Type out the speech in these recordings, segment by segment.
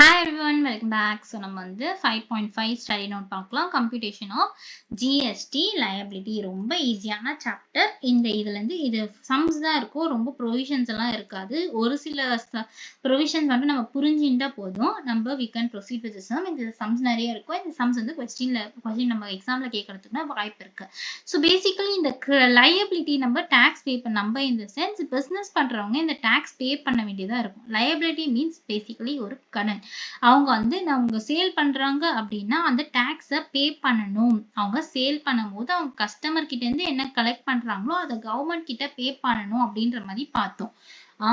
Hi everyone, welcome back. So நம்ம வந்து 5.5 study note பார்க்கலாம். கம்ப்யூட்டேஷன் ஆஃப் ஜிஎஸ்டி லயபிலிட்டி ரொம்ப ஈஸியான சாப்டர். இதுல இருந்து இது சம்ஸ் தான் இருக்கும், ரொம்ப ப்ரொவிஷன்ஸ் எல்லாம் இருக்காது. ஒரு சில ப்ரொவிஷன்ஸ் வந்து நம்ம புரிஞ்சுட்டா போதும், நம்ம we can proceed with the sum. இந்த சம்ஸ் நிறைய இருக்கும். இந்த சம்ஸ் வந்து கொஸ்டின் நம்ம எக்ஸாம்ல கேட்கறதுக்கு வாய்ப்பு இருக்கு. ஸோ பேசிக்கலி இந்த லயபிலிட்டி நம்ம டேக்ஸ் பே பண்ண, நம்ம இந்த சென்ஸ் பிஸ்னஸ் பண்றவங்க இந்த டேக்ஸ் பே பண்ண வேண்டியதா இருக்கும். லயபிலிட்டி மீன்ஸ் பேசிக்கலி ஒரு கடன். அவங்க வந்து அவங்க சேல் பண்றாங்க அப்படின்னா அந்த டாக்ஸ பே பண்ணணும். அவங்க சேல் பண்ணும்போது அவங்க கஸ்டமர் கிட்ட இருந்து என்ன கலெக்ட் பண்றாங்களோ அதை கவர்மெண்ட் கிட்ட பே பண்ணணும் அப்படின்ற மாதிரி பார்த்தோம்.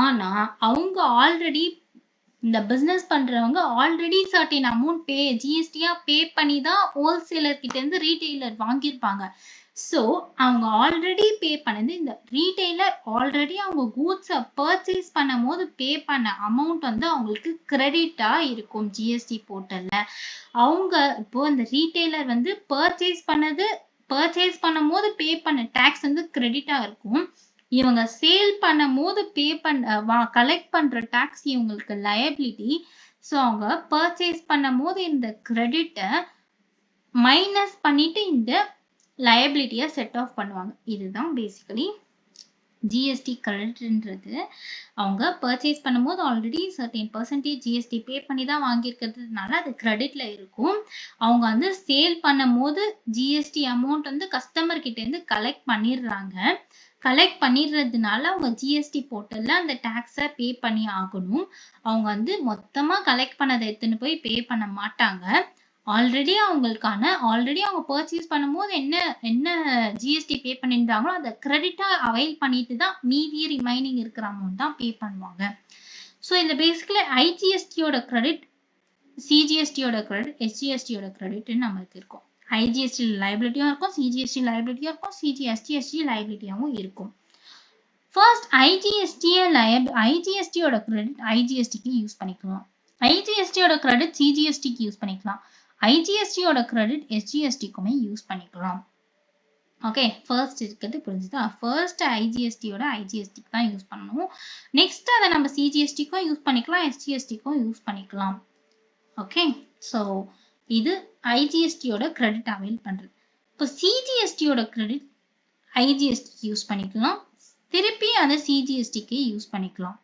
ஆனா அவங்க ஆல்ரெடி இந்த பிசினஸ் பண்றவங்க ஆல்ரெடி சர்டன் அமௌண்ட் ஜிஎஸ்டியா பே பண்ணி தான் ஹோல்சேலர் கிட்ட இருந்து ரீட்டைலர் வாங்கியிருப்பாங்க. ஸோ அவங்க ஆல்ரெடி பே பண்ணது, இந்த ரீட்டைலர் ஆல்ரெடி அவங்க கூட்ஸை பர்ச்சேஸ் பண்ணும் போது பே பண்ண அமௌண்ட் வந்து அவங்களுக்கு கிரெடிட்டா இருக்கும் ஜிஎஸ்டி போர்ட்டல்ல. அவங்க இப்போ இந்த ரீட்டைலர் வந்து பர்ச்சேஸ் பண்ணும் போது பே பண்ண டாக்ஸ் வந்து கிரெடிட்டா இருக்கும். இவங்க சேல் பண்ணும் போது கலெக்ட் பண்ற டாக்ஸ் இவங்களுக்கு லயபிலிட்டி. ஸோ அவங்க பர்ச்சேஸ் பண்ணும் போது இந்த கிரெடிட்டை மைனஸ் பண்ணிட்டு இந்த லயபிலிட்டியை செட் ஆஃப் பண்ணுவாங்க. இதுதான் பேசிக்கலி ஜிஎஸ்டி கிரெடிட்ன்றது. அவங்க பர்ச்சேஸ் பண்ணும்போது ஆல்ரெடி சர்டன் பர்சன்டேஜ் ஜிஎஸ்டி பே பண்ணி தான் வாங்கியிருக்கிறதுனால அது கிரெடிட்ல இருக்கும். அவங்க வந்து சேல் பண்ணும் போது ஜிஎஸ்டி அமௌண்ட் வந்து கஸ்டமர் கிட்ட இருந்து கலெக்ட் பண்ணிடுறதுனால அவங்க ஜிஎஸ்டி போர்ட்டல்ல அந்த டாக்ஸை பே பண்ணி ஆகணும். அவங்க வந்து மொத்தமா கலெக்ட் பண்ணதை எடுத்துன்னு போய் பே பண்ண மாட்டாங்க. ஆல்ரெடி அவங்க பர்ச்சேஸ் பண்ணும்போது என்ன ஜிஎஸ்டி பே பண்ணியிருந்தாங்களோ அதை கிரெடிட்டா அவைல் பண்ணிட்டு தான் மீதி ரிமைனிங் இருக்கிற அமௌண்ட் தான் பே பண்ணுவாங்க. ஸோ இந்த பேசிக்கலி ஐஜிஎஸ்டியோட கிரெடிட், சிஜிஎஸ்டியோட கிரெடிட், எஸ்ஜிஎஸ்டியோட கிரெடிட்னு நமக்கு இருக்கும். ஐஜிஎஸ்டி லைபிலிட்டியும் இருக்கும், சிஜிஎஸ்டி லைபிலிட்டியும் இருக்கும், எஸ்ஜிஎஸ்டி லைபிலிட்டியாவும் இருக்கும். ஃபர்ஸ்ட் ஐஜிஎஸ்டியோட கிரெடிட் ஐஜிஎஸ்டிக்கு யூஸ் பண்ணிக்கலாம். ஐஜிஎஸ்டியோட கிரெடிட் சிஜிஎஸ்டிக்கு யூஸ் பண்ணிக்கலாம். ஐஜிஎஸ்டியோட கிரெடிட் எஸ்ஜிஎஸ்டிக்குமே யூஸ் பண்ணிக்கலாம். ஓகே, ஃபர்ஸ்ட் இருக்கிறது புரிஞ்சுதா? ஃபர்ஸ்ட் ஐஜிஎஸ்டிக்கு தான் யூஸ் பண்ணணும். நெக்ஸ்ட் அதை நம்ம சிஜிஎஸ்டிக்கும் யூஸ் பண்ணிக்கலாம், எஸ்ஜிஎஸ்டிக்கும் யூஸ் பண்ணிக்கலாம். ஓகே, ஸோ இது ஐஜிஎஸ்டியோட கிரெடிட் அவைல் பண்றது. இப்போ சிஜிஎஸ்டியோட கிரெடிட் ஐஜிஎஸ்டிக்கு யூஸ் பண்ணிக்கலாம், திருப்பி அதை சிஜிஎஸ்டிக்கு யூஸ் பண்ணிக்கலாம்.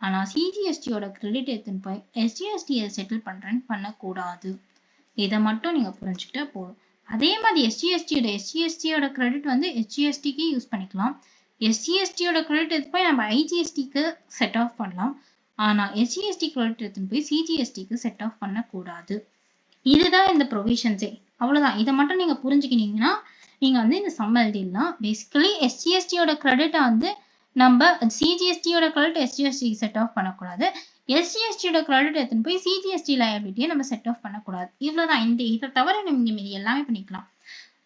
ஆனா சிஜிஎஸ்டியோட கிரெடிட் எடுத்துன்னு போய் எஸ்ஜிஎஸ்டியை செட்டில் பண்றேன்னு பண்ணக்கூடாது. இதை மட்டும் நீங்க புரிஞ்சுக்கிட்டா போதும். அதே மாதிரி எஸ்ஜிஎஸ்டியோட கிரெடிட் வந்து எஸ்ஜிஎஸ்டிக்கு யூஸ் பண்ணிக்கலாம். எஸ்ஜிஎஸ்டியோட கிரெடிட் எடுத்து போய் நம்ம ஐஜிஎஸ்டிக்கு செட் ஆஃப் பண்ணலாம். ஆனா எஸ்ஜிஎஸ்டி கிரெடிட் எடுத்துன்னு போய் சிஜிஎஸ்டிக்கு செட் ஆஃப் பண்ணக்கூடாது. இதுதான் இந்த ப்ரொவிஷன்ஸே. அவ்வளவுதான். இதை மட்டும் நீங்க புரிஞ்சுக்கிட்டீங்கன்னா நீங்க வந்து இந்த சம் எழுதிடலாம். பேசிக்கலி எஸ்ஜிஎஸ்டியோட கிரெடிட்டை வந்து நம்ம சிஜிஎஸ்டியோட கிரெடிட் எஸ்ஜிஎஸ்டிக்கு செட் ஆஃப் பண்ணக்கூடாது. எஸ்ஜிஎஸ்டியோட கிரெடிட் எடுத்துன்னு போய் சிஜிஎஸ்டி லயபிலிட்டியை நம்ம செட் ஆஃப் பண்ணக்கூடாது. இவ்வளவுதான். இதை தவிர நம்ம இது எல்லாமே பண்ணிக்கலாம்.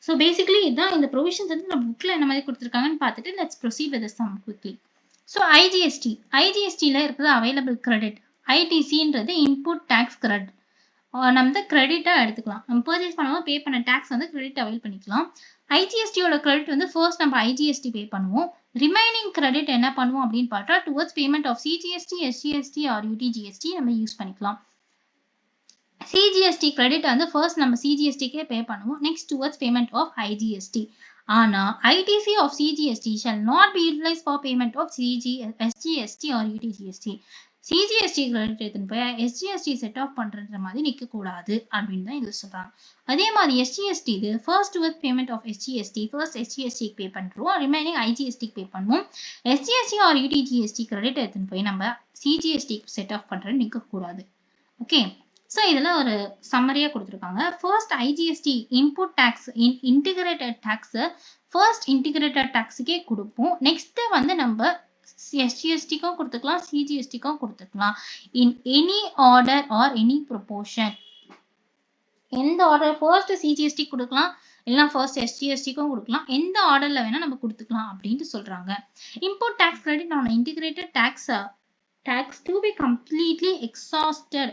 ஸோ பேசிக்கலி இதுதான் இந்த ப்ரொவிஷன்ஸ் வந்து நம்ம புக்ல என்ன மாதிரி கொடுத்துருக்காங்கன்னு பார்த்துட்டு let's proceed with the sum quickly. So ஐஜிஎஸ்டியில் இருக்கிறது அவைலபிள் கிரெடிட். ஐடிசின்றது இன்புட் டேக்ஸ் கிரெடிட். நம்ம கிரெடிட்டா எடுத்துக்கலாம். நம்ம பர்ச்சேஸ் பண்ணுவோம், பே பண்ண டாக்ஸ் வந்து கிரெடிட் அவைல் பண்ணிக்கலாம். ஐஜிஎஸ்டியோட கிரெடிட் வந்து ஃபர்ஸ்ட் நம்ம ஐஜிஎஸ்டி பே பண்ணுவோம். ரிமைனிங் கிரெடிட் என்ன பண்ணுவோம் அப்படின்னு பார்த்தா towards payment of CGST, SGST or UTGST நம்ம யூஸ் பண்ணிக்கலாம். சிஜிஎஸ்டி கிரெடிட் வந்து ஃபர்ஸ்ட் நம்ம சிஜிஎஸ்டிக்கே பே பண்ணுவோம், next towards payment of IGST. ஆனா ITC of CGST shall not be utilised for payment of SGST or UTGST. CGST credit எடுத்துன்னு போய் SGST set of பண்ற மாதிரி நிற்க கூடாது அப்படின்னு தான் இது சொல்றாங்க. அதே மாதிரி எஸ்ஜிஎஸ்டி இது first with payment of SGST, first SGST pay பண்றோம், ரிமைனிங் ஐஜிஎஸ்டி பே பண்ணுவோம். எஸ்ஜிஎஸ்டி ஆர் யூடிஜிஎஸ்டி கிரெடிட் எடுத்துன்னு போய் நம்ம சிஜிஎஸ்டி செட் ஆஃப் பண்றது நிற்க கூடாது. ஓகே, ஸோ இதில் ஒரு சம்மரியாக கொடுத்துருக்காங்க. First IGST input tax integrated டேக்ஸை ஃபர்ஸ்ட் இன்டிகிரேட்டட் டேக்ஸுக்கே கொடுப்போம். நெக்ஸ்ட் வந்து நம்ம எஸ்ஜிஎஸ்டிக்கும் கொடுத்துக்கலாம், சிஜிஎஸ்டிக்கும் கொடுத்துக்கலாம். In any order or any proportion. எந்த ஆர்டர் ஃபர்ஸ்ட் சிஜிஎஸ்டி கொடுக்கலாம், இல்லைன்னா ஃபர்ஸ்ட் எஸ்ஜிஎஸ்டிக்கும் கொடுக்கலாம், எந்த ஆர்டர்ல வேணா நம்ம கொடுத்துக்கலாம் அப்படின்ட்டு சொல்றாங்க. Input tax credit on integrated tax to be completely exhausted.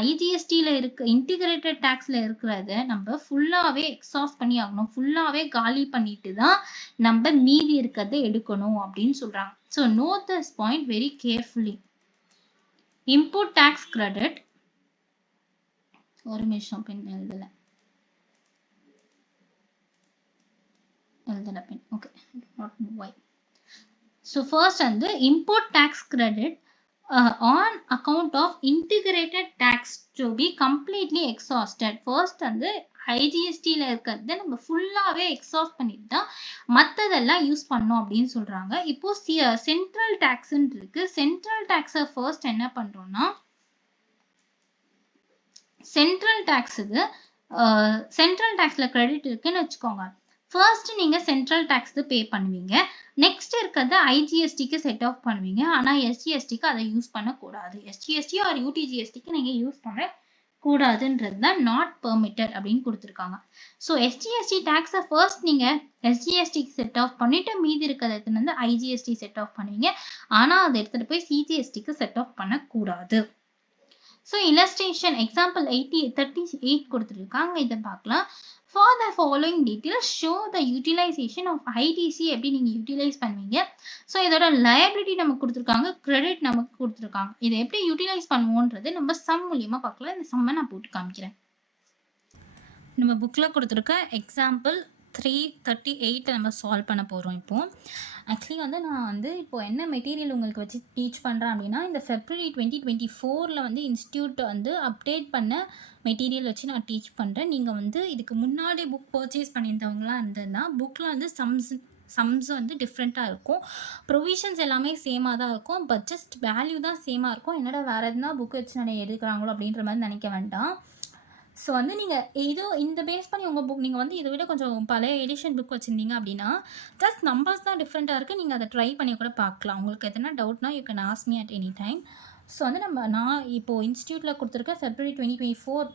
ஐஜிஎஸ்டில இருக்க இன்டிகிரேட்டட் டாக்ஸ்ல இருக்கிறத நம்ம ஃபுல்லாவே எக்ஸாஸ்ட் பண்ணி ஆகணும், ஃபுல்லாவே காலி பண்ணிட்டு தான் நம்ம மீதி இருக்கிறத எடுக்கணும் அப்படின்னு சொல்றாங்க. So note this point very carefully. Input tax credit ஒரு நிமிஷம் பென் எழுதலை pen. Okay, not why. So first வந்து import tax credit on account of integrated tax to be completely exhausted. First வந்து ஐஜிஎஸ்டியில் இருக்கிறது நம்ம ஃபுல்லாகவே எக்ஸாஸ்ட் பண்ணிட்டு தான் மற்றதெல்லாம் யூஸ் பண்ணோம் அப்படின்னு சொல்கிறாங்க. இப்போ சென்ட்ரல் டேக்ஸ்ன்னு இருக்கு. சென்ட்ரல் டேக்ஸை ஃபர்ஸ்ட் என்ன பண்ணுறோம்னா, சென்ட்ரல் டேக்ஸுக்கு சென்ட்ரல் டேக்ஸில் கிரெடிட் இருக்குன்னு வச்சுக்கோங்க. ஃபர்ஸ்ட் நீங்கள் சென்ட்ரல் டேக்ஸ் பே பண்ணுவீங்க. நெக்ஸ்ட் இருக்கிறது ஐஜிஎஸ்டிக்கு செட் ஆஃப் பண்ணுவீங்க. ஆனால் எஸ்ஜிஎஸ்டிக்கு அதை யூஸ் பண்ணக்கூடாது. எஸ்ஜிஎஸ்டி ஆர் யூடிஜிஎஸ்டிக்கு நீங்கள் யூஸ் பண்ணக்கூடாதுன்றது தான் நாட் பெர்மிட்டட் அப்படின்னு கொடுத்துருக்காங்க. ஸோ எஸ்ஜிஎஸ்டி டேக்ஸை ஃபர்ஸ்ட் நீங்கள் எஸ்ஜிஎஸ்டிக்கு செட் ஆஃப் பண்ணிவிட்டு மீதி இருக்கிறத எடுத்துகிட்டு வந்து ஐஜிஎஸ்டி செட் ஆஃப் பண்ணுவீங்க. ஆனால் அதை எடுத்துகிட்டு போய் சிஜிஎஸ்டிக்கு செட் ஆஃப் பண்ணக்கூடாது. ஸோ இல்லஸ்ட்ரேஷன் எக்ஸாம்பிள் 38 கொடுத்துருக்காங்க, இதை பார்க்கலாம். For the following details, show the utilization of ITC எப்படி நீங்கள் யூட்டிலைஸ் பண்ணுவீங்க. ஸோ இதோட லயபிலிட்டி நமக்கு கொடுத்துருக்காங்க, கிரெடிட் நமக்கு கொடுத்துருக்காங்க. இதை எப்படி யூட்டிலைஸ் பண்ணுவோன்றது நம்ம சம் மூலியமாக பார்க்கலாம். இந்த சம்மை நான் போட்டு காமிக்கிறேன். நம்ம புக்கில் கொடுத்துருக்க எக்ஸாம்பிள் 338 நம்ம சால்வ் பண்ண போகிறோம். இப்போது ஆக்சுவலி வந்து நான் வந்து இப்போ என்ன மெட்டீரியல் உங்களுக்கு வச்சு டீச் பண்ணுறேன் அப்படின்னா, இந்த February 2024 வந்து இன்ஸ்டியூட் வந்து அப்டேட் பண்ண மெட்டீரியல் வச்சு நான் டீச் பண்ணுறேன். நீங்கள் வந்து இதுக்கு முன்னாடி புக் பர்ச்சேஸ் பண்ணியிருந்தவங்களாம் இருந்ததுன்னா புக்கில் வந்து சம்ஸ் வந்து டிஃப்ரெண்ட்டாக இருக்கும். ப்ரொவிஷன்ஸ் எல்லாமே சேமாக தான் இருக்கும். பட் ஜஸ்ட் வேல்யூ தான் சேமாக இருக்கும். என்னடா வேறு எதுனா புக் வச்சு நான் எடுக்கிறாங்களோ அப்படின்ற மாதிரி நினைக்க வேண்டாம். ஸோ வந்து நீங்கள் இந்த பேஸ் பண்ணி உங்கள் புக் நீங்கள் வந்து இதை விட கொஞ்சம் பழைய எடிஷன் புக் வச்சுருந்தீங்க அப்படின்னா ஜஸ்ட் நம்பர்ஸ் தான் டிஃப்ரெண்ட்டாக இருக்குது. நீங்கள் அதை ட்ரை பண்ணி கூட பார்க்கலாம். உங்களுக்கு எதனா டவுட்னா you can ask me at any time. So வந்து நான் இப்போது இன்ஸ்டியூட்டில் கொடுத்துருக்க February 2024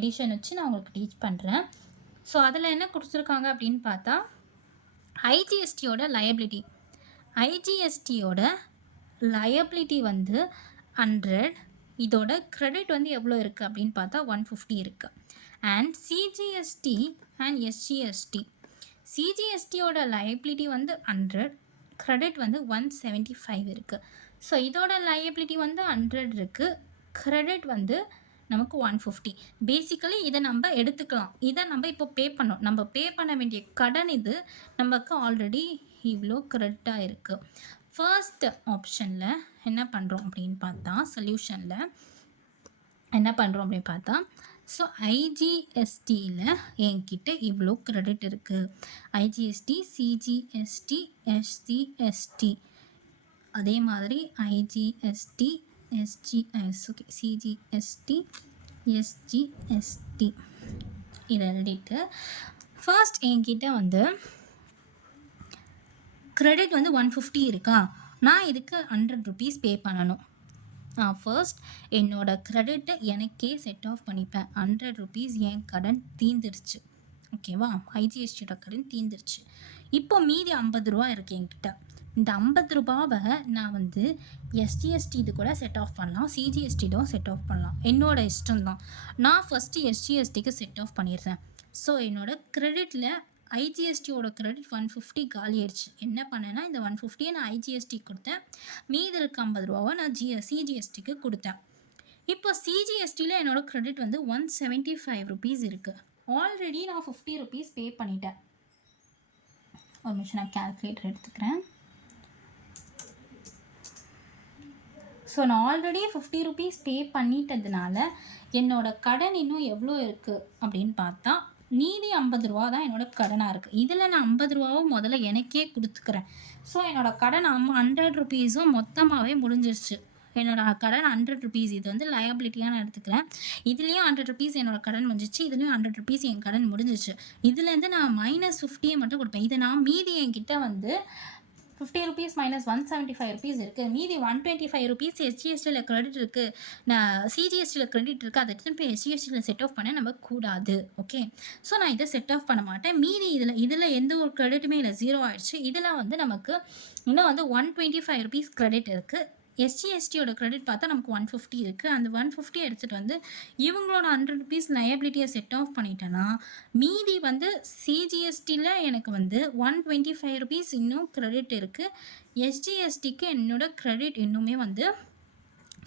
எடிஷன் வச்சு நான் உங்களுக்கு டீச் பண்ணுறேன். ஸோ அதில் என்ன கொடுத்துருக்காங்க அப்படின்னு பார்த்தா, ஐஜிஎஸ்டியோட லயபிலிட்டி வந்து 100. இதோட கிரெடிட் வந்து எவ்வளோ இருக்குது அப்படின்னு பார்த்தா 150 இருக்குது. அண்ட் சிஜிஎஸ்டி அண்ட் சிஜிஎஸ்டியோட லயபிலிட்டி வந்து 100, கிரெடிட் வந்து 175 இருக்குது. ஸோ இதோட லயபிலிட்டி வந்து 100 இருக்குது, கிரெடிட் வந்து நமக்கு 150. பேசிக்கலி இதை நம்ம எடுத்துக்கலாம். இதை நம்ம இப்போ பே பண்ணோம். நம்ம பே பண்ண வேண்டிய கடன் இது நமக்கு ஆல்ரெடி இவ்வளோ கிரெடிட்டாக இருக்குது. ஃபர்ஸ்ட் ஆப்ஷனில் என்ன பண்ணுறோம் அப்படின்னு பார்த்தா, சொல்யூஷனில் என்ன பண்ணுறோம் அப்படின்னு பார்த்தா, ஸோ ஐஜிஎஸ்டியில் என்கிட்ட இவ்வளோ கிரெடிட் இருக்குது. ஐஜிஎஸ்டி, சிஜிஎஸ்டி, எஸ்சிஎஸ்டி, அதே மாதிரி ஐஜிஎஸ்டி, சிஜிஎஸ்டி, எஸ்ஜிஎஸ்டி இதை எழுதிட்டு ஃபர்ஸ்ட் என்கிட்ட வந்து கிரெடிட் வந்து 150 இருக்கா, நான் இதுக்கு 100 rupees பே பண்ணணும். ஃபர்ஸ்ட் என்னோட கிரெடிட்டை எனக்கே செட் ஆஃப் பண்ணிப்பேன். 100 rupees என் கடன் தீந்துருச்சு. ஓகேவா, ஐஜிஎஸ்டியோட கடன் தீந்துருச்சு. இப்போ மீதி 50 ரூபா இருக்குது என்கிட்ட. இந்த 50 ரூபாவை நான் வந்து எஸ்ஜிஎஸ்டி இது கூட செட் ஆஃப் பண்ணலாம், சிஜிஎஸ்டிடும் செட் ஆஃப் பண்ணலாம். என்னோட இஷ்டம் தான். நான் ஃபஸ்ட்டு எஸ்ஜிஎஸ்டிக்கு செட் ஆஃப் பண்ணிடுறேன். ஸோ என்னோட கிரெடிட்டில் ஐஜிஎஸ்டியோட கிரெடிட் 150 காலி ஆயிடுச்சு. என்ன பண்ணேன்னா, இந்த 150 நான் ஐஜிஎஸ்டி கொடுத்தேன், மீதி இருக்க 50 ரூபாவை நான் சிஜிஎஸ்டிக்கு கொடுத்தேன். இப்போ சிஜிஎஸ்டியில் என்னோட கிரெடிட் வந்து 175 rupees இருக்குது. ஆல்ரெடி நான் 50 rupees பே பண்ணிட்டேன். ஒரு நிமிஷம் நான் கால்குலேட்டர் எடுத்துக்கிறேன். ஸோ நான் ஆல்ரெடி 50 rupees பே பண்ணிட்டதுனால என்னோட கடன் இன்னும் எவ்வளோ இருக்குது அப்படின்னு பார்த்தா, மீதி 50 ரூபா தான் என்னோட கடனாக இருக்குது. இதில் நான் 50 ரூபாவும் முதல்ல எனக்கே கொடுத்துக்கிறேன். ஸோ என்னோட கடன் 100 rupeesம் மொத்தமாகவே முடிஞ்சிருச்சு. என்னோட கடன் 100 rupees, இது வந்து லயபிலிட்டியாக நான் எடுத்துக்கிறேன். இதுலேயும் 100 rupees என்னோட கடன் முடிஞ்சிச்சு, இதுலேயும் 100 rupees என் கடன் முடிஞ்சிச்சு. இதுலேருந்து நான் -50 மட்டும் கொடுப்பேன். இதை நான் மீதி என்கிட்ட வந்து 50 rupees minus 175 rupees இருக்குது. மீதி 125 rupees எஸ்ஜிஎஸ்டியில் கிரெடிட் இருக்குது, நான் சிஜிஎஸ்டியில் கிரெடிட் இருக்குது. அதை எடுத்துகிட்டு போய் எஸ்ஜிஎஸ்டியில் செட் ஆஃப் பண்ண நம்ம கூடாது. ஓகே, ஸோ நான் இதை செட் ஆஃப் பண்ண மாட்டேன். மீதி இதில் எந்த ஒரு கிரெடிட்டுமே இல்லை, 0 ஆயிடுச்சு. இதில் வந்து நமக்கு இன்னும் வந்து 125 rupees கிரெடிட் இருக்குது. எஸ்ஜிஎஸ்டியோட கிரெடிட் பார்த்தா நமக்கு 150 இருக்குது. அந்த 150 எடுத்துகிட்டு வந்து இவங்களோட 100 rupees லயபிலிட்டியை செட் ஆஃப் பண்ணிட்டேன்னா, மீதி வந்து சிஜிஎஸ்டியில் எனக்கு வந்து 125 rupees இன்னும் கிரெடிட் இருக்குது. எஸ்ஜிஎஸ்டிக்கு என்னோட கிரெடிட் இன்னுமே வந்து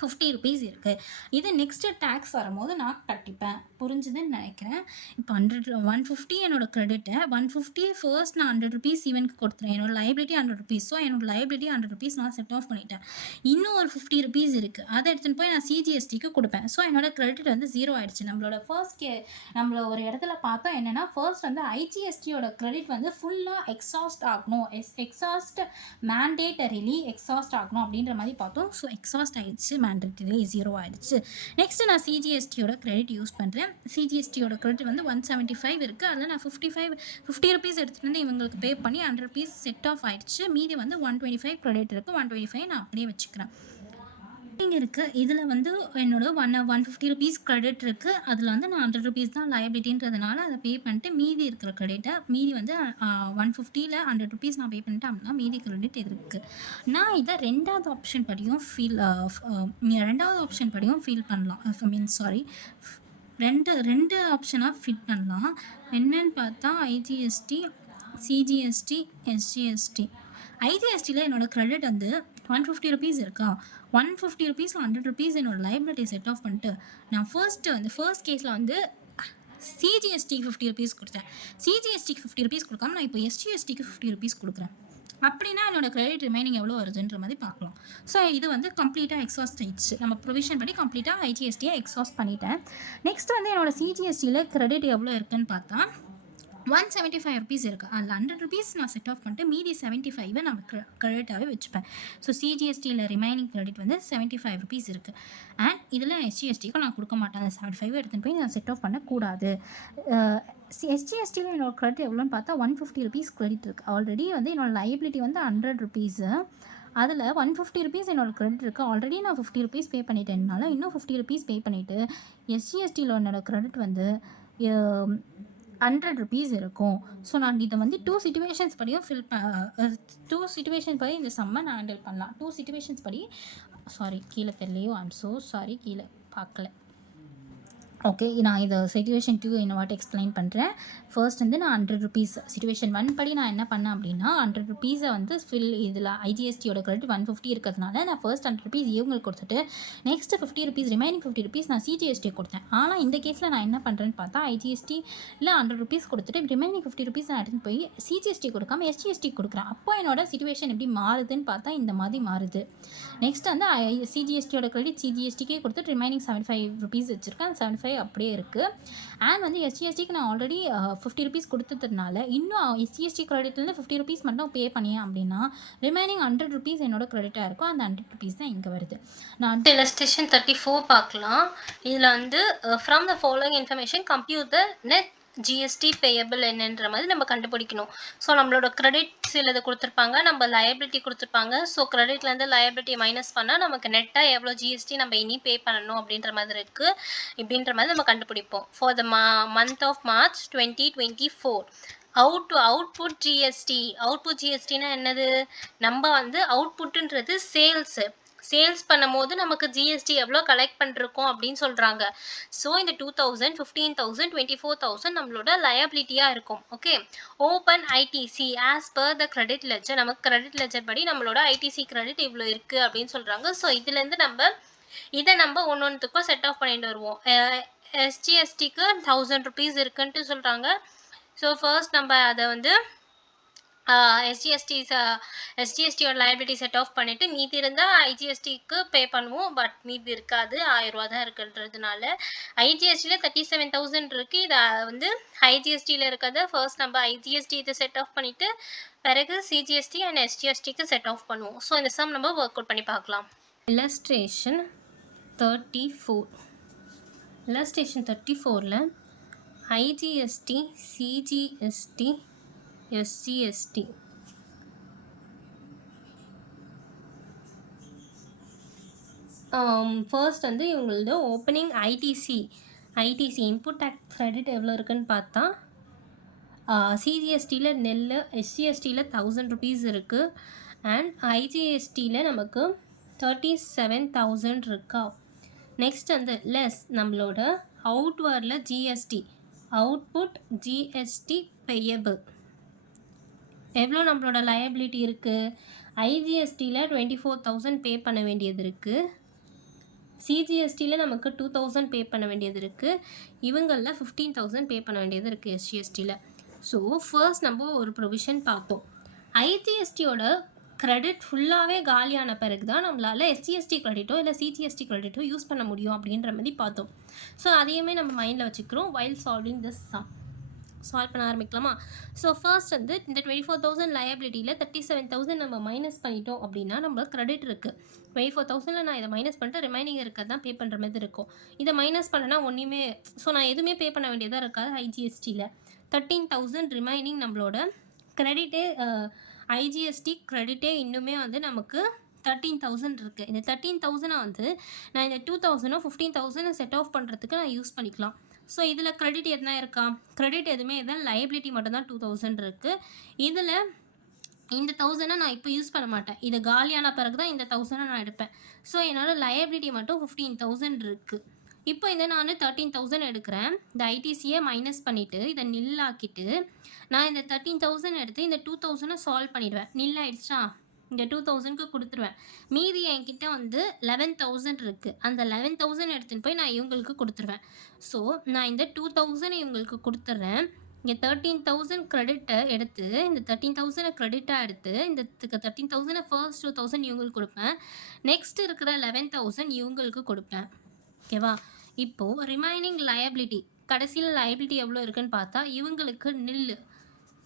50 ருபீஸ் இருக்குது. இது நெக்ஸ்ட்டு டேக்ஸ் வரும்போது நான் கட்டிப்பேன். புரிஞ்சுதுன்னு நினைக்கிறேன். இப்போ 150 என்னோட கிரெடிட்டு. 150 ஃபர்ஸ்ட் நான் 100 ருபீஸ் இவனுக்கு கொடுத்துறேன். என்னோட லைபிலிட்டி 100 ருபீஸ். ஸோ என்னோட லைபிலிட்டி 100 ருபீஸ் நான் செட் ஆஃப் பண்ணிட்டேன். இன்னும் ஒரு 50 ருபீஸ் இருக்குது. அதை எடுத்துகிட்டு போய் நான் சிஜிஎஸ்டிக்கு கொடுப்பேன். ஸோ என்னோட கிரெடிட் வந்து 0 ஆயிடுச்சு. நம்மளோட நம்மள ஒரு இடத்துல பார்த்தோம் என்னென்னா, ஃபர்ஸ்ட் வந்து ஐஜிஎஸ்டியோட கிரெடிட் வந்து ஃபுல்லாக எக்ஸாஸ்ட் ஆகணும். எக்ஸாஸ்ட் மேண்டேட்டரிலி எக்ஸாஸ்ட் ஆகணும் அப்படின்ற மாதிரி பார்த்தோம். ஸோ எக்ஸாஸ்ட் ஆயிடுச்சு, மேண்டேட்டரி 0 ஆயிடுச்சு. நெக்ஸ்ட்டு நான் சிஜிஎஸ்டியோட கிரெடிட் யூஸ் பண்ணுறேன். சிஜிஎஸ்டியோட கிரெடிட் வந்து 175 இருக்குது. அதில் நான் 50 ருபீஸ் எடுத்துகிட்டு வந்து இவங்களுக்கு பே பண்ணி 100 ருபீஸ் செட் ஆஃப் ஆயிடுச்சு. மீதி வந்து 125 கிரெடிட் இருக்குது. 125 நான் அப்படியே வச்சுக்கிறேன். இங்கே இருக்குது. இதில் வந்து என்னோட 150 ருபீஸ் கிரெடிட் இருக்குது. அதில் வந்து நான் 100 ருபீஸ் தான் லைபிலிட்டின்றதுனால அதை பே பண்ணிட்டு மீதி இருக்கிற கிரெடிட்டை மீதி வந்து 150ல் 100 ருபீஸ் நான் பே பண்ணிட்டேன் அப்படின்னா மீதி கிரெடிட் இருக்குது. நான் இதை ரெண்டாவது ஆப்ஷன் படியும் ஃபீல் பண்ணலாம். ரெண்டு ஆப்ஷனாக ஃபிட் பண்ணலாம். என்னன்னு பார்த்தா ஐஜிஎஸ்டி, சிஜிஎஸ்டி, எஸ்ஜிஎஸ்டி. ஐஜிஎஸ்டியில் என்னோட கிரெடிட் வந்து 150 ருபீஸ் இருக்கா. 150 ருபீஸ் 100 ருபீஸ் என்னோட லைபிலிட்டி செட் ஆஃப் பண்ணிட்டு நான் ஃபர்ஸ்ட் கேஸில் வந்து சிஜிஎஸ்டிக்கு 50 ருபீஸ் கொடுத்தேன். சிஜிஎஸ்டிக்கு 50 ருபீஸ் கொடுக்காம நான் இப்போ எஸ்ஜிஎஸ்டிக்கு 50 ருபீஸ் கொடுக்குறேன். அப்படின்னா என்னோட கிரெடிட் ரிமைனிங் எவ்வளோ வருதுன்ற மாதிரி பார்க்கலாம். ஸோ இது வந்து கம்ப்ளீட்டாக எக்ஸாஸ்ட் ஆயிடுச்சு. நம்ம ப்ரொவிஷன் படி கம்ப்ளீட்டாக ஐஜிஎஸ்டியை எக்ஸாஸ்ட் பண்ணிட்டேன். நெக்ஸ்ட் வந்து என்னோட சிஜிஎஸ்டியில் கிரெடிட் எவ்வளோ இருக்குன்னு பார்த்தா 175 ருபீஸ் இருக்குது. அதில் 100 ருபீஸ் நான் செட் ஆஃப் பண்ணிட்டு மீதி 75 நான் கிரெடிட்டாகவே வச்சுப்பேன். ஸோ சிஜிஎஸ்டியில் ரிமைனிங் கிரெடிட் வந்து 75 ருபீஸ் இருக்குது. அண்ட் இதில் எஸ்ஜிஎஸ்டிக்கும் நான் கொடுக்க மாட்டேன். அந்த 75 எடுத்துகிட்டு போய் நான் செட் ஆஃப் பண்ணக்கூடாது. எஸ்ஜிஎஸ்டியில் என்னோட கிரெடிட் எவ்வளோன்னு பார்த்தா 150 ருபீஸ் கிரெடிட் இருக்குது. ஆல்ரெடி வந்து என்னோட லைபிலிட்டி வந்து 100 ருபீஸு. அதில் 150 ருபீஸ் என்னோட கிரெடிட் இருக்குது. ஆல்ரெடி நான் 50 ருபீஸ் பே பண்ணிட்டேன்னால இன்னும் 50 ருபீஸ் பே பண்ணிவிட்டு எஸ்ஜிஎஸ்டியில் என்னோட கிரெடிட் வந்து 100 ருபீஸ் இருக்கும். ஸோ நான் இதை வந்து 2 சிச்சுவேஷன்ஸ் படி இந்த சம்மை நான் ஹேண்டில் பண்ணலாம். 2 சிச்சுவேஷன்ஸ் படி கீழே தெரியலையோ, ஐம் ஸோ சாரி, கீழே பார்க்கல. ஓகே, நான் இதை சிச்சுவேஷன் 2 என்னவாட்டு எக்ஸ்பிளைன் பண்ணுறேன். ஃபர்ஸ்ட் வந்து நான் 100 ருபீஸ் சிச்சுவேஷன் 1 படி நான் என்ன பண்ணேன் அப்படின்னா 100 ருபீஸை வந்து இதில் ஐஜிஎஸ்டியோட கிரெடிட் 150 இருக்கிறதுனால நான் ஃபர்ஸ்ட் 100 ருபீஸ் இவங்களுக்கு கொடுத்துட்டு நெக்ஸ்ட் 50 ருபீஸ் ரிமைனிங் 50 ருபீஸ் நான் சிஜிஎஸ்டி கொடுத்தேன். ஆனால் இந்த கேஸில் நான் என்ன பண்ணுறேன்னு பார்த்தா ஐஜிஎஸ்டியில் 100 ருபீஸ் கொடுத்துட்டு ரிமைனிங் 50 ருபீஸ் நான் எடுத்துன்னு போய் சிஜிஎஸ்டி கொடுக்காம எஸ்ஜிஎஸ்டி கொடுக்குறேன். அப்போ என்னோட சிச்சுவேஷன் எப்படி மாறுதுன்னு பார்த்தா இந்த மாதிரி மாறுது. நெக்ஸ்ட் வந்து சிஜிஎஸ்டியோட கிரெடிட் சிஜிஎஸ்டிக்கே கொடுத்துட்டு ரிமைனிங் 75 ருபீஸ் வச்சுருக்கேன். அந்த 75 அப்படியே இருக்குது. அண்ட் வந்து எஸ்ஜிஎஸ்டிக்கு நான் ஆல்ரெடி 50 ருபீஸ் கொடுத்ததுனால இன்னும் எஸ்ஜிஎஸ்டி கிரெடிட்லேருந்து 50 ருபீஸ் மட்டும் பே பண்ணியேன் அப்படின்னா ரிமைனிங் 100 ருபீஸ் என்னோட கிரெடிட்டாக இருக்கும். அந்த 100 ருபீஸ் தான் இங்கே வருது. நான் illustration 34 பார்க்கலாம். இதில் வந்து from the following information compute the net GST payable என்னன்ற மாதிரி நம்ம கண்டுபிடிக்கணும். ஸோ நம்மளோட கிரெடிட் சிலது கொடுத்துருப்பாங்க, நம்ம லயபிலிட்டி கொடுத்துருப்பாங்க. ஸோ கிரெடிட்லேருந்து லயபிலிட்டி மைனஸ் பண்ணால் நமக்கு நெட்டாக எவ்வளோ ஜிஎஸ்டி நம்ம இனி பே பண்ணணும் அப்படின்ற மாதிரி இருக்குது. இப்படின்ற மாதிரி நம்ம கண்டுபிடிப்போம். For the month of March 2024 output ஜிஎஸ்டினா என்னது? நம்ம வந்து அவுட்புட்டுன்றது சேல்ஸ் பண்ணும் போது நமக்கு ஜிஎஸ்டி எவ்வளோ கலெக்ட் பண்ணிருக்கோம் அப்படின்னு சொல்கிறாங்க. ஸோ இந்த 2000, 15,000, 24,000 நம்மளோட லயபிலிட்டியாக இருக்கும். Okay, open ITC as per the credit ledger. நமக்கு கிரெடிட் லெஜர் படி நம்மளோட ஐடிசி கிரெடிட் இவ்வளோ இருக்குது அப்படின்னு சொல்கிறாங்க. ஸோ இதுலேருந்து இதை நம்ம ஒன்றுத்துக்கும் செட் ஆஃப் பண்ணிட்டு வருவோம். எஸ்ஜிஎஸ்டிக்கு 1000 ருபீஸ் இருக்குன்ட்டு சொல்கிறாங்க. ஸோ ஃபர்ஸ்ட் நம்ம அதை வந்து எஸ்ஜிஎஸ்டியோட லைபிலிட்டி செட் ஆஃப் பண்ணிவிட்டு மீதி இருந்தால் ஐஜிஎஸ்டிக்கு பே பண்ணுவோம். பட் மீதி இருக்காது, 1000 ரூபா தான் இருக்குன்றதுனால ஐஜிஎஸ்டியில் 37,000 இருக்குது. இதை வந்து ஐஜிஎஸ்டியில் இருக்கிறத ஃபர்ஸ்ட் நம்ம ஐஜிஎஸ்டி இதை செட் ஆஃப் பண்ணிவிட்டு பிறகு சிஜிஎஸ்டி அண்ட் எஸ்ஜிஎஸ்டிக்கு செட் ஆஃப் பண்ணுவோம். ஸோ இந்த சம் நம்ம ஒர்க் அவுட் பண்ணி பார்க்கலாம். illustration 34ல் ஐஜிஎஸ்டி, சிஜிஎஸ்டி, எஸ்ஜிஎஸ்டி ஃபர்ஸ்ட் வந்து இவங்களோட opening ITC input tax credit எவ்வளோ இருக்குன்னு பார்த்தா சிஜிஎஸ்டியில் எஸ்ஜிஎஸ்டியில் 1000 ருபீஸ் இருக்குது. அண்ட் ஐஜிஎஸ்டியில் நமக்கு 37,000 இருக்கா. நெக்ஸ்ட் வந்து லெஸ் நம்மளோட அவுட்வர்டில் ஜிஎஸ்டி, அவுட்புட் ஜிஎஸ்டி பேயபிள் எவ்வளோ நம்மளோட லயபிலிட்டி இருக்குது. ஐஜிஎஸ்டியில் 24,000 பே பண்ண வேண்டியது இருக்குது. சிஜிஎஸ்டியில் நமக்கு 2000 பே பண்ண வேண்டியது இருக்குது, இவங்களில் 15,000 பே பண்ண வேண்டியது இருக்குது எஸ்ஜிஎஸ்டியில். ஸோ ஃபர்ஸ்ட் நம்ம ஒரு ப்ரொவிஷன் பார்த்தோம். ஐஜிஎஸ்டியோட கிரெடிட் ஃபுல்லாகவே காலியான பிறகு தான் நம்மளால் எஸ்ஜிஎஸ்டி கிரெடிட்டோ இல்லை சிஜிஎஸ்டி கிரெடிட்டோ யூஸ் பண்ண முடியும் அப்படின்ற மாதிரி பார்த்தோம். ஸோ அதையுமே நம்ம மைண்டில் வச்சுக்கிறோம் while solving this sum. Solve பண்ண ஆரம்பிக்கலாமா? ஸோ ஃபர்ஸ்ட் வந்து இந்த 24,000 லயபிலிட்டியில் 37,000 நம்ம மைனஸ் பண்ணிட்டோம் அப்படின்னா நம்ம கிரெடிட் இருக்குது. 24,000 நான் இதை மைனஸ் பண்ணிட்டு ரிமைனிங் இருக்கிறது தான் பே பண்ணுற மாதிரி இருக்கும். இதை மைனஸ் பண்ணனா ஒன்றுமே, ஸோ நான் எதுவுமே பே பண்ண வேண்டியதாக இருக்காது ஐஜிஎஸ்டியில். 13,000 ரிமைனிங் நம்மளோட கிரெடிட்டே, ஐஜிஎஸ்டி கிரெடிட்டே இன்னுமே வந்து நமக்கு 13,000 இருக்குது. இந்த 13,000 வந்து நான் இந்த 2,000 15,000 செட் ஆஃப் பண்ணுறதுக்கு நான் யூஸ் பண்ணிக்கலாம். ஸோ இதில் கிரெடிட் எதுனா இருக்கா? கிரெடிட் எதுவுமே எதுவும், லைபிலிட்டி மட்டும்தான் 2,000 இருக்குது. இதில் இந்த 1,000 நான் இப்போ யூஸ் பண்ண மாட்டேன், இது காலியான பிறகு தான் இந்த 1,000 நான் எடுப்பேன். ஸோ என்னோடய லைபிலிட்டி மட்டும் 15,000 இருக்குது. இப்போ இதை நான் 13,000 எடுக்கிறேன். இந்த ஐடிசியை மைனஸ் பண்ணிவிட்டு இதை நில்லாக்கிட்டு நான் இந்த 13,000 எடுத்து இந்த 2,000 சால்வ் பண்ணிடுவேன். நில் ஆயிடுச்சா? இந்த 2,000க்கு கொடுத்துருவேன். மீதி என்கிட்ட வந்து 11,000 இருக்குது. அந்த 11,000 எடுத்துன்னு போய் நான் இவங்களுக்கு கொடுத்துருவேன். ஸோ நான் இந்த 2,000 இவங்களுக்கு கொடுத்துட்றேன். இங்கே 13,000 கிரெடிட்டை எடுத்து இந்த 13,000 கிரெடிட்டாக எடுத்து இந்த 13,000 ஃபர்ஸ்ட் 2,000 இவங்களுக்கு கொடுப்பேன். நெக்ஸ்ட் இருக்கிற 11,000 இவங்களுக்கு கொடுப்பேன். ஓகேவா? இப்போது ரிமைனிங் லயபிலிட்டி, கடைசியில் லயபிலிட்டி எவ்வளோ இருக்குன்னு பார்த்தா இவங்களுக்கு நில்லு,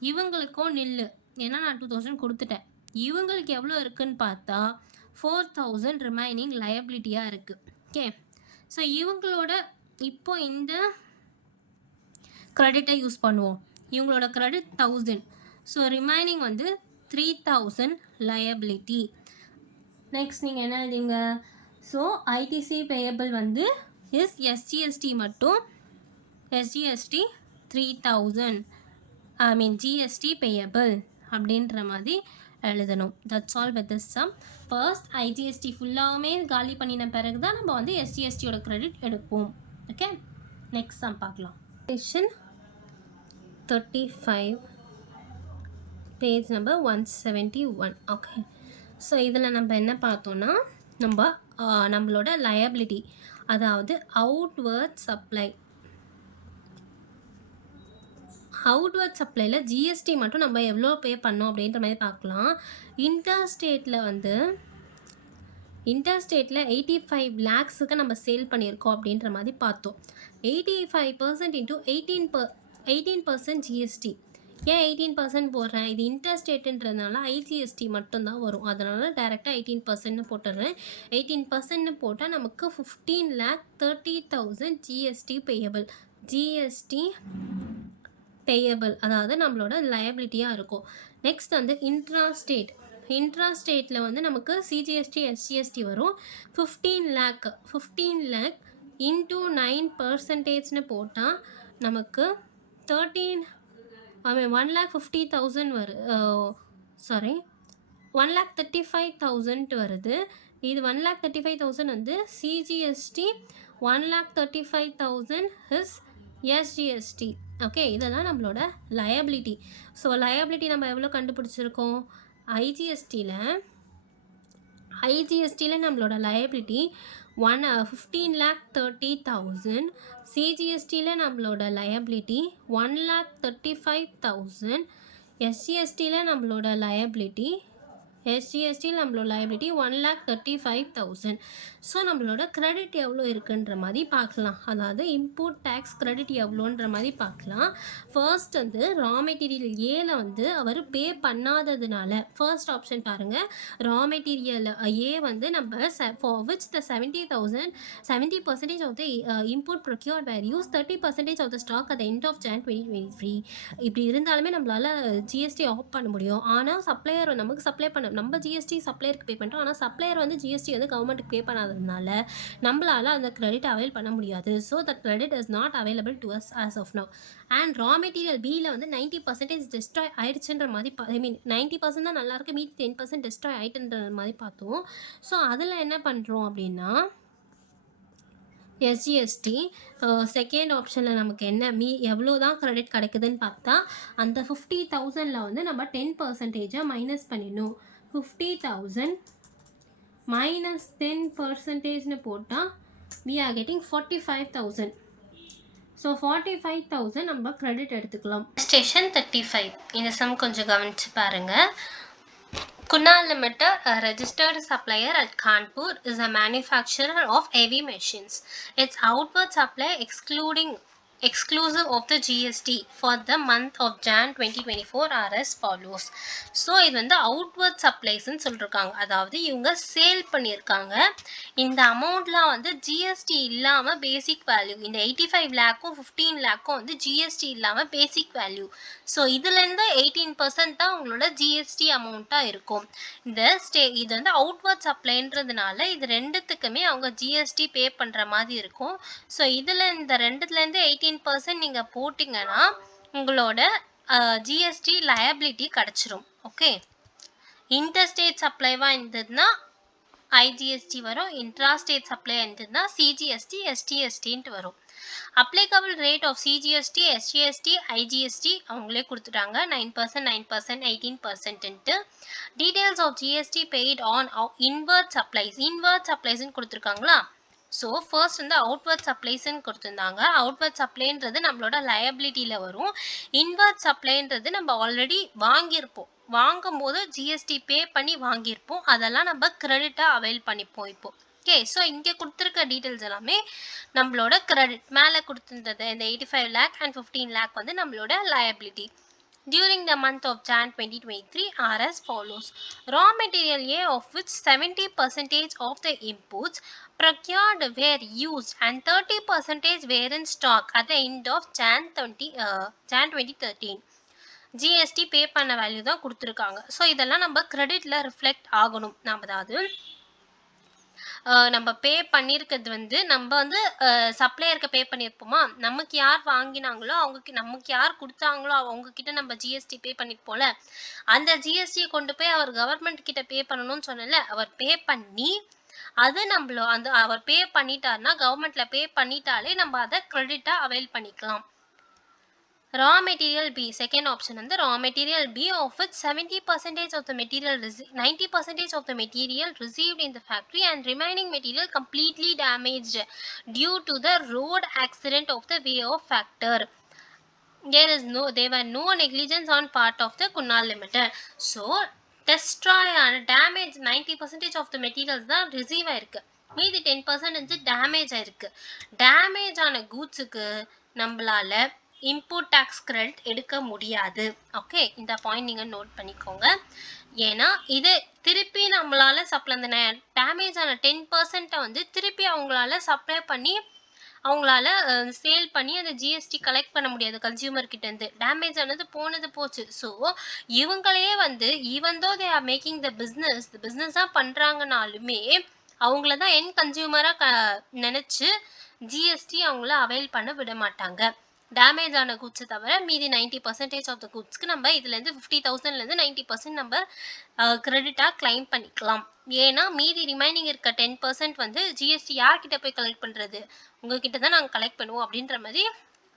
இவங்களுக்கும் நில்லு, ஏன்னா நான் 2,000 கொடுத்துட்டேன். இவங்களுக்கு எவ்வளோ இருக்குன்னு பார்த்தா 4,000 ரிமைனிங் லயபிலிட்டியாக இருக்குது. ஓகே, ஸோ இவங்களோட இப்போ இந்த கிரெடிட்டை யூஸ் பண்ணுவோம். இவங்களோட கிரெடிட் 1,000, ஸோ ரிமைனிங் வந்து 3,000 லயபிலிட்டி. நெக்ஸ்ட் நீங்கள் என்ன எழுதிங்க? ஸோ ஐடிசி பேயபிள் வந்து இஸ் எஸ்ஜிஎஸ்டி மட்டும், SGST 3,000, I mean GST payable அப்படின்ற மாதிரி எழுதணும். That's all with this sum. First IGST ஃபுல்லாகவே காலி பண்ணின பிறகு தான் நம்ம வந்து எஸ்ஜிஎஸ்டியோட கிரெடிட் எடுப்போம். ஓகே, நெக்ஸ்ட் சம் பார்க்கலாம். Section 35 page number 171. Okay, so இதில் நம்ம என்ன பார்த்தோன்னா நம்மளோட லயபிலிட்டி, அதாவது அவுட்வர்ட் சப்ளை, அவுட்வர்ட் சப்ளையில் ஜிஎஸ்டி மட்டும் நம்ம எவ்வளோ பே பண்ணோம் அப்படின்ற மாதிரி பார்க்கலாம். இன்டர்ஸ்டேட்டில் 85 lakhsக்கு நம்ம சேல் பண்ணியிருக்கோம் அப்படின்ற மாதிரி பார்த்தோம். 85% இன்ட்டு 18% ஜிஎஸ்டி. ஏன் 18% போடுறேன்? இது இன்டர்ஸ்டேட்டுன்றதுனால ஐஜிஎஸ்டி மட்டும்தான் வரும், அதனால் டைரெக்டாக 18% போட்டுடுறேன். 18% போட்டால் நமக்கு 15,30,000 ஜிஎஸ்டி பேயபிள், அதாவது நம்மளோட லயபிலிட்டியாக இருக்கும். நெக்ஸ்ட் வந்து இன்ட்ராஸ்டேட்டில் வந்து நமக்கு சிஜிஎஸ்டி எஸ்ஜிஎஸ்டி வரும். 15 lakh இன்ட்டு 9% போட்டால் நமக்கு 1,50,000 1,35,000 வருது. இது 1,35,000 வந்து சிஜிஎஸ்டி, 1,35,000 இஸ் எஸ்ஜிஎஸ்டி. ஓகே, இதெல்லாம் நம்மளோட லயபிலிட்டி. ஸோ லயபிலிட்டி நம்ம எவ்வளோ கண்டுபிடிச்சிருக்கோம்? ஐஜிஎஸ்டியில் நம்மளோட லயபிலிட்டி 15,30,000, சிஜிஎஸ்டியில் நம்மளோட லயபிலிட்டி 1,35,000, எஸ்ஜிஎஸ்டியில் நம்மளோட லயபிலிட்டி 1,35,000. ஸோ நம்மளோட கிரெடிட் எவ்வளோ இருக்குன்ற மாதிரி பார்க்கலாம், அதாவது இம்போர்ட் டேக்ஸ் கிரெடிட் எவ்வளோன்ற மாதிரி பார்க்கலாம். ஃபர்ஸ்ட் வந்து ரா மெட்டீரியல் ஏல வந்து அவர் பே பண்ணாததுனால, ஃபர்ஸ்ட் ஆப்ஷன் பாருங்கள், ரா மெட்டீரியல் ஏ வந்து நம்ம for which the 70% of the import procured where use 30% of the stock at end of Jan 2023. இப்படி இருந்தாலுமே நம்மளால் ஜிஎஸ்டி ஆஃப் பண்ண முடியும். ஆனால் சப்ளையர் நமக்கு சப்ளை பண்ண, நம்ம ஜிஎஸ்டி சப்ளையருக்கு பே பண்ணுறோம், ஆனால் சப்ளையர் வந்து ஜிஎஸ்டி வந்து கவர்மெண்ட்டுக்கு பே பண்ணாததுனால நம்மளால் அந்த கிரெடிட் அவைல் பண்ண முடியாது. So that credit is not available to us as of now. And raw material பியில் வந்து 90% டெஸ்ட்ராய் ஆயிடுச்சுன்ற மாதிரி, ஐ மீன் 90% தான் நல்லாயிருக்கு, மீதி 10% டெஸ்ட்ராய் ஆயிட்டுன்ற மாதிரி பார்த்தோம். ஸோ அதில் என்ன பண்ணுறோம் அப்படின்னா எஸ்ஜிஎஸ்டி செகண்ட் ஆப்ஷனில் நமக்கு என்ன எவ்வளோ தான் கிரெடிட் கிடைக்குதுன்னு பார்த்தா அந்த 50,000ல் வந்து நம்ம 10% மைனஸ் பண்ணிடணும். 50,000 மைனஸ் 10%ன்னு போட்டால் we are getting 45,000. ஸோ 45,000 நம்ம கிரெடிட் எடுத்துக்கலாம். ஸ்டேஷன் 35 இந்த சம் கொஞ்சம் கவனிச்சு பாருங்க. Kunal Limited, a registered supplier at Kanpur, is a manufacturer of heavy machines. Its outward supply exclusive of the GST for the month of Jan 2024 are as follows. So இது வந்து outward supplies ன்னு சொல்லிருக்காங்க. அதாவது இவங்க sale பண்ணியிருக்காங்க. இந்த அமௌண்ட்லாம் வந்து GST இல்லாம பேசிக் வேல்யூ. இந்த 85 லேக்கும் 15 லேக்கும் வந்து GST இல்லாம பேசிக் வேல்யூ. ஸோ இதுலேருந்து 18% தான் உங்களோட GST அமௌண்ட்டாக இருக்கும். இது வந்து அவுட்வர்ட் சப்ளைன்றதுனால இது ரெண்டுத்துக்குமே அவங்க GST பே பண்ணுற மாதிரி இருக்கும். ஸோ இதில் இந்த ரெண்டுத்துலேருந்து 18% நீங்கள் போட்டிங்கன்னா உங்களோட GST லயபிலிட்டி கிடச்சிரும். ஓகே, இன்டர்ஸ்டேட் சப்ளைவாக இருந்ததுன்னா IGST வரும், இன்ட்ராஸ்டேட் சப்ளை இருந்ததுன்னா CGST STSTன்ட்டு வரும். applicable rate of CGST SGST IGST அவங்களே கொடுத்துட்டாங்க. 9%, 9%, 18%. details of GST paid on inward supplies கொடுத்துருக்காங்களா. ஸோ ஃபர்ஸ்ட் வந்து அவுட்வர்ட் சப்ளைஸ்ன்னு கொடுத்துருந்தாங்க. அவுட்வர்ட் சப்ளைன்றது நம்மளோட லயபிலிட்டியில் வரும். இன்வர்ட் சப்ளைன்றது நம்ம ஆல்ரெடி வாங்கியிருப்போம். வாங்கும் போது GST பே பண்ணி வாங்கியிருப்போம். அதெல்லாம் நம்ம கிரெடிட்டாக அவைல் பண்ணிப்போம் இப்போ. ஓகே, ஸோ இங்கே கொடுத்துருக்க டீட்டெயில்ஸ் எல்லாமே நம்மளோட கிரெடிட். மேலே கொடுத்துருந்தது இந்த 85 lakh and 15 lakh வந்து நம்மளோட liability. During the month of Jan 2023 are as follows. Raw material A of which 70% of the inputs procured were used and 30% were in stock at the end of Jan 2013. GST பே பண்ண value தான் கொடுத்துருக்காங்க. So இதெல்லாம் நம்ம கிரெடிட்டில் reflect ஆகணும். அதாவது நம்ம பே பண்ணியிருக்கிறது வந்து நம்ம வந்து சப்ளையருக்கு பே பண்ணியிருப்போமா, நமக்கு யார் வாங்கினாங்களோ நமக்கு யார் கொடுத்தாங்களோ அவங்கக்கிட்ட நம்ம GST பே பண்ணியிருப்போம்ல, அந்த GSTயை கொண்டு போய் அவர் கவர்மெண்ட் கிட்ட பே பண்ணணும்னு சொன்னல, அவர் பே பண்ணி அது அவர் பே பண்ணிட்டாருன்னா கவர்மெண்ட்ல பே பண்ணிட்டாலே நம்ம அதை கிரெடிட்டாக அவைல் பண்ணிக்கலாம். Raw material B, second option வந்து raw material B of which 70% of the material 90% of the material received in the factory and remaining material completely damaged due to the road accident of the way of factor. There were no negligence on part of the Kunal Limited. So destroy and damage 90% of the materials தான் receive ஆயிருக்கு. மீதி 10% வந்து damage ஆயிருக்கு. Damage ஆன கூட்ஸுக்கு நம்மளால input tax credit எடுக்க முடியாது. Okay, இந்த பாயிண்ட் நீங்கள் நோட் பண்ணிக்கோங்க. ஏன்னா இது திருப்பி நம்மளால சப்ளை அந்த டேமேஜ் ஆன 10% வந்து திருப்பி அவங்களால சப்ளை பண்ணி அவங்களால சேல் பண்ணி அந்த GST கலெக்ட் பண்ண முடியாது கன்சியூமர் கிட்டேருந்து. டேமேஜ் ஆனது போனது போச்சு. ஸோ இவங்களே வந்து even though they are making the பிஸ்னஸாக பண்ணுறாங்கனாலுமே அவங்கள தான் என் கன்சியூமராக நினச்சி GST அவங்கள அவைல் பண்ண விட மாட்டாங்க. டேமேஜ் ஆன கூட்ஸை தவிர மீதி 90% ஆஃப் த கூட்ஸ்க்கு நம்ம இதுலேருந்து 50,000லேருந்து 90% நம்ம கிரெடிட்டாக கிளைம் பண்ணிக்கலாம். ஏன்னா மீதி ரிமைனிங் இருக்க 10% வந்து GST யார்கிட்ட போய் கலெக்ட் பண்ணுறது, உங்ககிட்ட தான் நாங்கள் கலெக்ட் பண்ணுவோம் அப்படின்ற மாதிரி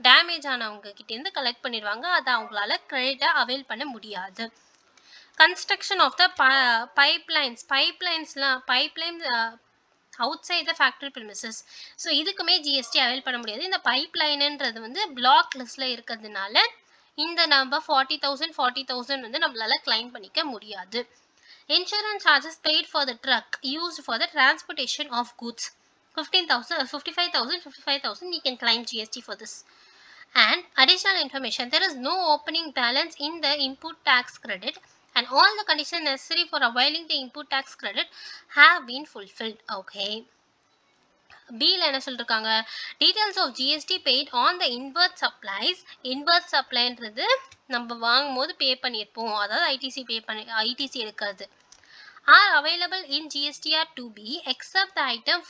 டேமேஜ் ஆனவங்க கிட்டேருந்து கலெக்ட் பண்ணிடுவாங்க. அதை அவங்களால கிரெடிட்டாக அவைல் பண்ண முடியாது. Construction of the pipelines outside the factory premises. So இதுக்குமே GST அவைல் பண்ண முடியாது. இந்த பைப்லைனுன்றது வந்து பிளாக் லிஸ்ட்ல இருக்கிறதுனால இந்த நம்ம 40,000 வந்து நம்மளால கிளைம் பண்ணிக்க முடியாது. Insurance charges paid for the truck used for the transportation of goods 55,000 you can claim GST for this. And additional information, there is no opening balance in the input tax credit and all the conditions necessary for availing the input tax credit have been fulfilled. Okay, B ல என்ன சொல்லிருக்காங்க, details of GST paid on the inward supplies. inward supplyன்றது நம்ம வாங்கும்போது பே பண்ணியிருப்போம், அதாவது ITC எடுக்கிறது, are available in GSTR 2B except the item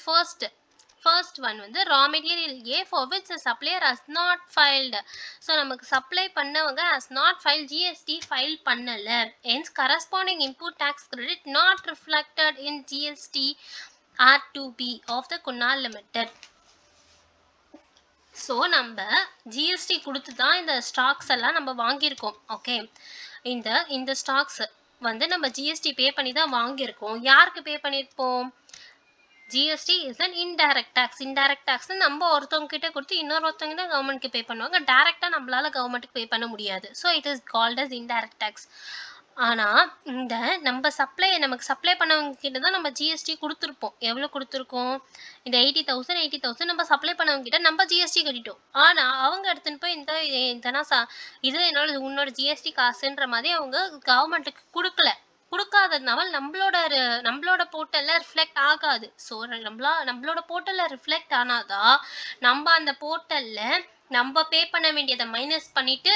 first one வந்து raw material A for which the supplier has not filed. So நமக்கு supply பண்ணவங்க has not filed GST file பண்ணல, hence corresponding input tax credit not reflected in GST R2B of the Kunal Limited. So நம்ம GST கொடுத்து தான் இந்த stocks எல்லாம் நம்ம வாங்கியிருக்கோம். ஓகே, இந்த ஸ்டாக்ஸ் வந்து நம்ம GST பே பண்ணி தான் வாங்கியிருக்கோம். யாருக்கு பே பண்ணியிருப்போம், GST is an indirect tax. Indirect tax நம்ம ஒருத்தவங்க கிட்ட கொடுத்து இன்னொருத்தவங்க தான் கவர்மெண்ட்க்கு பே பண்ணுவாங்க. டைரக்டா நம்மளால கவர்மெண்ட்டுக்கு பே பண்ண முடியாது. So it is called as indirect tax. ஆனா இந்த நமக்கு சப்ளை பண்ணவங்க கிட்ட தான் நம்ம ஜிஎஸ்டி கொடுத்துருப்போம். எவ்வளோ கொடுத்துருக்கோம்? இந்த 80,000 நம்ம சப்ளை பண்ணவங்க கிட்ட நம்ம ஜிஎஸ்டி கட்டிட்டோம். ஆனா அவங்க எடுத்துன்னு போய் இது உன்னோட ஜிஎஸ்டி காசுன்ற மாதிரி அவங்க கவர்மெண்ட்டுக்கு கொடுக்கல. கொடுக்காததுனால நம்மளோட போர்ட்டல்ல ரிஃப்ளெக்ட் ஆகாது. ஸோ நம்மளோட போர்ட்டல்ல ரிஃப்ளெக்ட் ஆனாதான் நம்ம அந்த போர்ட்டல்ல நம்ம பே பண்ண வேண்டியதை மைனஸ் பண்ணிட்டு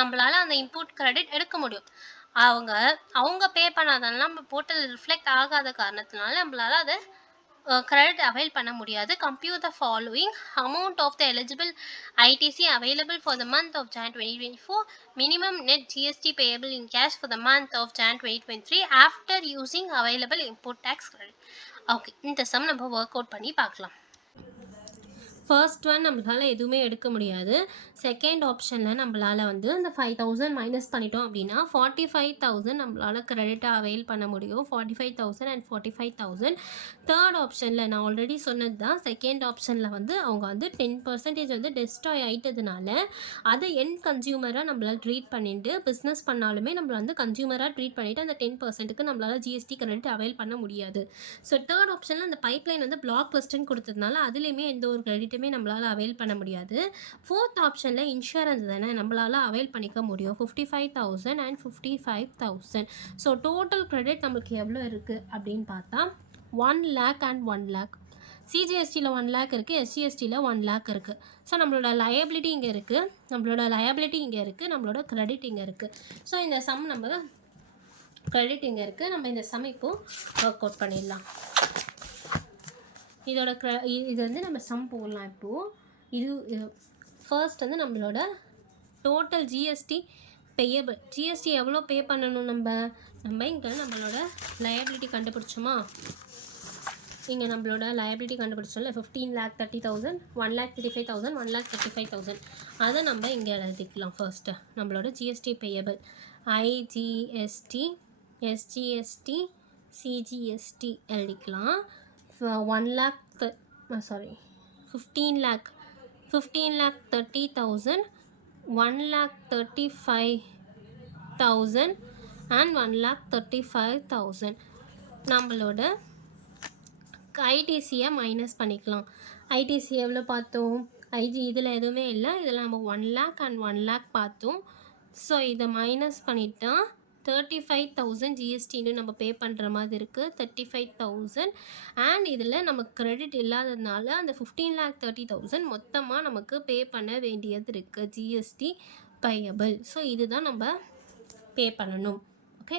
நம்மளால அந்த இன்புட் கிரெடிட் எடுக்க முடியும். அவங்க பே பண்ணாதனால நம்ம போர்ட்டல் ரிஃப்ளெக்ட் ஆகாத காரணத்தினால நம்மளால அதை கிரெடிட் அவைல் பண்ண முடியாது. Compute the following amount of the eligible ITC available for the month of Jan 2024, minimum net GST payable in cash for the month of Jan 2023 after using available input tax credit. Okay, இந்த sum நம்ம work out பண்ணி பார்க்கலாம். First one நம்மளால எதுவுமே எடுக்க முடியாது. Second ஆப்ஷனில் நம்மளால் வந்து அந்த 5,000 மைனஸ் பண்ணிட்டோம் அப்படின்னா 45,000 நம்மளால் கிரெடிட்டாக அவைல் பண்ண முடியும். 45,000 அண்ட் 45,000. தேர்ட் ஆப்ஷனில் நான் ஆல்ரெடி சொன்னது தான். செகண்ட் ஆப்ஷனில் வந்து அவங்க வந்து 10% வந்து டெஸ்ட்ராய் ஆகிட்டதுனால அதை எண்ட் கன்சியூமராக நம்மளால் ட்ரீட் பண்ணிட்டு பிஸ்னஸ் பண்ணாலுமே நம்மளை வந்து கன்சியூமராக ட்ரீட் பண்ணிவிட்டு அந்த 10%க்கு நம்மளால் ஜிஎஸ்டி கிரெடிட் அவைல் பண்ண முடியாது. ஸோ தேர்ட் ஆப்ஷனில் அந்த பைப்லைன் வந்து பிளாக் லிஸ்ட்டுன்னு கொடுத்ததுனால அதுலேயுமே எந்த ஒரு கிரெடிட்டுமே நம்மளால் அவைல் பண்ண முடியாது. ஃபோர்த் ஆப்ஷனில் இன்சூரன்ஸ் தானே நம்மளால் அவைல் பண்ணிக்க முடியும். 55,000 அண்ட் 55,000. ஸோ டோட்டல் கிரெடிட் நம்மளுக்கு எவ்வளோ இருக்குது அப்படின்னு பார்த்தா 1 lakh அண்ட் 1 lakh. சிஜிஎஸ்டியில் 1 lakh இருக்குது, எஸ்ஜிஎஸ்டியில் 1 lakh இருக்குது. ஸோ நம்மளோட லயபிலிட்டி இங்கே இருக்குது, நம்மளோட கிரெடிட் இங்கே இருக்குது. ஸோ இந்த சம் நம்ம கிரெடிட் இங்கே இருக்குது. நம்ம இந்த சம் இப்போது ஒர்க் அவுட் பண்ணிடலாம். இது வந்து நம்ம சம் போடலாம். இப்போது ஃபர்ஸ்ட் வந்து நம்மளோட டோட்டல் ஜிஎஸ்டி பேயபிள். ஜிஎஸ்டி எவ்வளோ பே பண்ணணும் நம்ம இங்கே நம்மளோட லயபிலிட்டி கண்டுபிடிச்சோமா? இங்கே நம்மளோட லயபிலிட்டி கண்டுபிடிச்சோம்ல 15,30,000, 1,35,000, 1,35,000. அதை நம்ம இங்கே எழுதிக்கலாம். ஃபர்ஸ்ட்டு நம்மளோட GST payable IGST, SGST, CGST எழுதிக்கலாம். 15,30,000, 1,35,000 and 1,35,000. நம்மளோட ஐடிசியை மைனஸ் பண்ணிக்கலாம். ஐடிசி எவ்வளோ பார்த்தோம்? ஐஜி இதில் எதுவுமே இல்லை, இதில் நம்ம 1 lakh and 1 lakh பார்த்தோம். ஸோ இதை மைனஸ் பண்ணிட்டா 35,000 ஜிஎஸ்டின்னு நம்ம பே பண்ணுற மாதிரி இருக்குது. 35,000 அண்ட் இதில் நமக்கு கிரெடிட் இல்லாததுனால அந்த 15,30,000 மொத்தமாக நமக்கு பே பண்ண வேண்டியது இருக்குது ஜிஎஸ்டி பேயபிள். ஸோ இதுதான் நம்ம பே பண்ணணும். ஓகே.